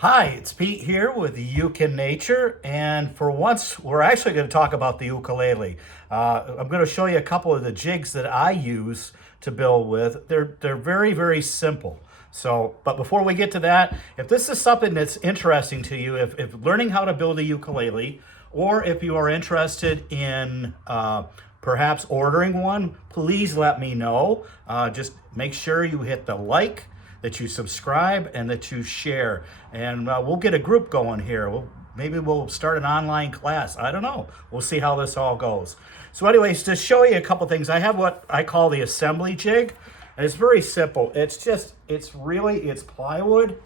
Hi, it's Pete here with Uke In Nature, and for once, we're actually going to talk about the ukulele. I'm going to show you a couple of the jigs that I use to build with. They're very simple. So, but before we get to that, if this is something that's interesting to you, if learning how to build a ukulele, or if you are interested in perhaps ordering one, please let me know. Just make sure you hit the like, that you subscribe, and that you share. And we'll get a group going here. Maybe we'll start an online class. I don't know. We'll see how this all goes. So anyways, to show you a couple things, I have what I call the assembly jig. And it's very simple. It's plywood.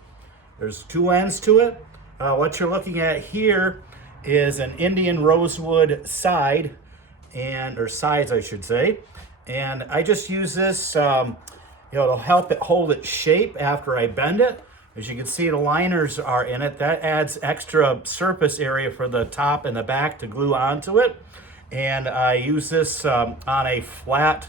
There's two ends to it. What you're looking at here is an Indian rosewood side, or sides I should say. And I just use this to help it hold its shape after I bend it. As you can see, the liners are in it. That adds extra surface area for the top and the back to glue onto it. And I use this on a flat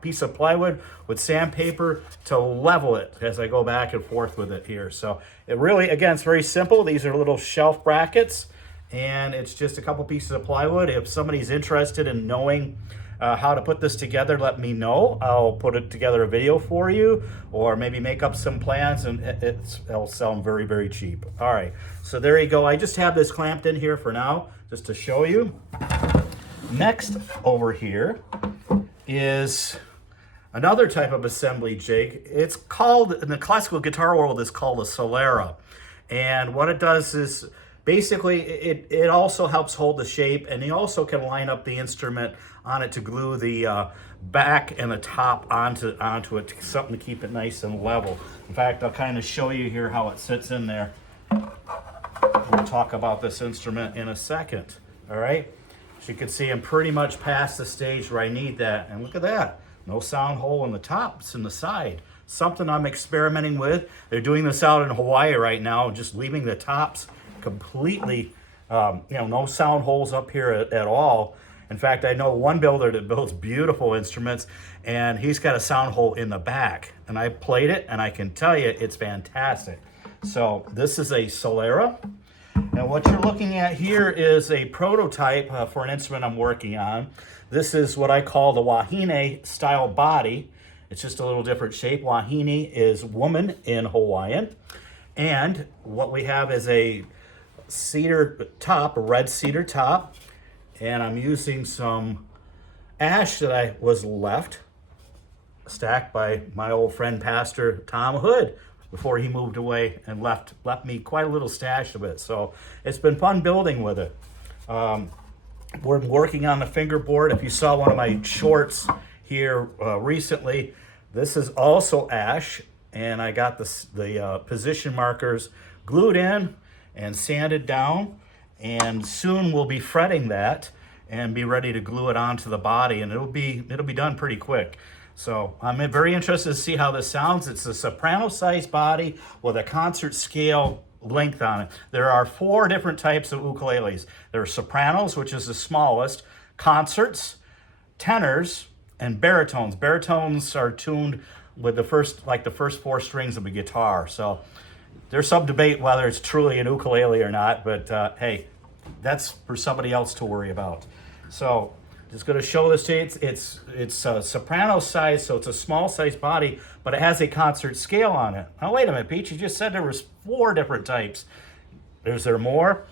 piece of plywood with sandpaper to level it as I go back and forth with it here. So it really, again, it's very simple. These are little shelf brackets, and it's just a couple pieces of plywood. If somebody's interested in knowing how to put this together, let me know. I'll put it together a video for you, or maybe make up some plans, and it'll sell them very cheap. All right, so there you go. I just have this clamped in here for now, just to show you. Next over here is another type of assembly jig. It's called, in the classical guitar world, it's called a solera. And what it does is, basically, it also helps hold the shape, and you also can line up the instrument on it to glue the back and the top onto it, something to keep it nice and level. In fact, I'll kind of show you here how it sits in there. We'll talk about this instrument in a second, all right? As you can see, I'm pretty much past the stage where I need that, and look at that. No sound hole in the top, it's in the side. Something I'm experimenting with. They're doing this out in Hawaii right now, just leaving the tops completely, no sound holes up here at all. In fact, I know one builder that builds beautiful instruments, and he's got a sound hole in the back. And I played it, and I can tell you, it's fantastic. So this is a Solera. And what you're looking at here is a prototype for an instrument I'm working on. This is what I call the wahine style body. It's just a little different shape. Wahine is woman in Hawaiian. And what we have is a cedar top, a red cedar top, and I'm using some ash that I was left, stacked by my old friend Pastor Tom Hood before he moved away and left me quite a little stash of it. So it's been fun building with it. We're working on the fingerboard. If you saw one of my shorts here recently, this is also ash, and I got the position markers glued in and sanded down, and soon we'll be fretting that and be ready to glue it onto the body, and it'll be done pretty quick. So I'm very interested to see how this sounds. It's a soprano sized body with a concert scale length on it. There are 4 different types of ukuleles. There are sopranos, which is the smallest, concerts, tenors, and baritones. Baritones are tuned with the first 4 strings of a guitar. So there's some debate whether it's truly an ukulele or not, but hey, that's for somebody else to worry about. So just going to show this to you. It's a soprano size, so it's a small size body, but it has a concert scale on it. Now wait a minute, Pete, you just said there was 4 different types. Is there more?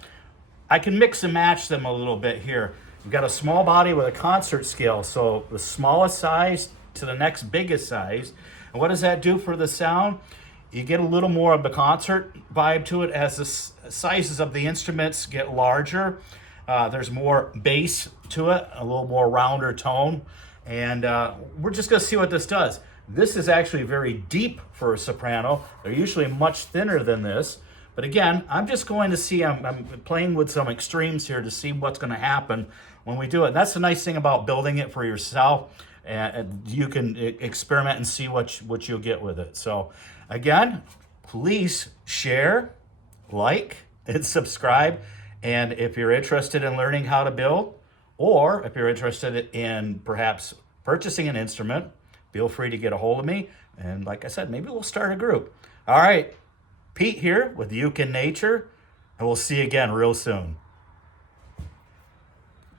I can mix and match them a little bit here. You've got a small body with a concert scale, so the smallest size to the next biggest size. And what does that do for the sound? You get a little more of the concert vibe to it as the sizes of the instruments get larger. There's more bass to it, a little more rounder tone. And we're just going to see what this does. This is actually very deep for a soprano. They're usually much thinner than this. But again, I'm just going to see, I'm playing with some extremes here to see what's going to happen when we do it. And that's the nice thing about building it for yourself. And you can experiment and see what you'll get with it. So again, please share, like, and subscribe. And if you're interested in learning how to build, or if you're interested in perhaps purchasing an instrument, feel free to get a hold of me. And like I said, maybe we'll start a group. All right. Pete here with Uke In Nature, and we'll see you again real soon.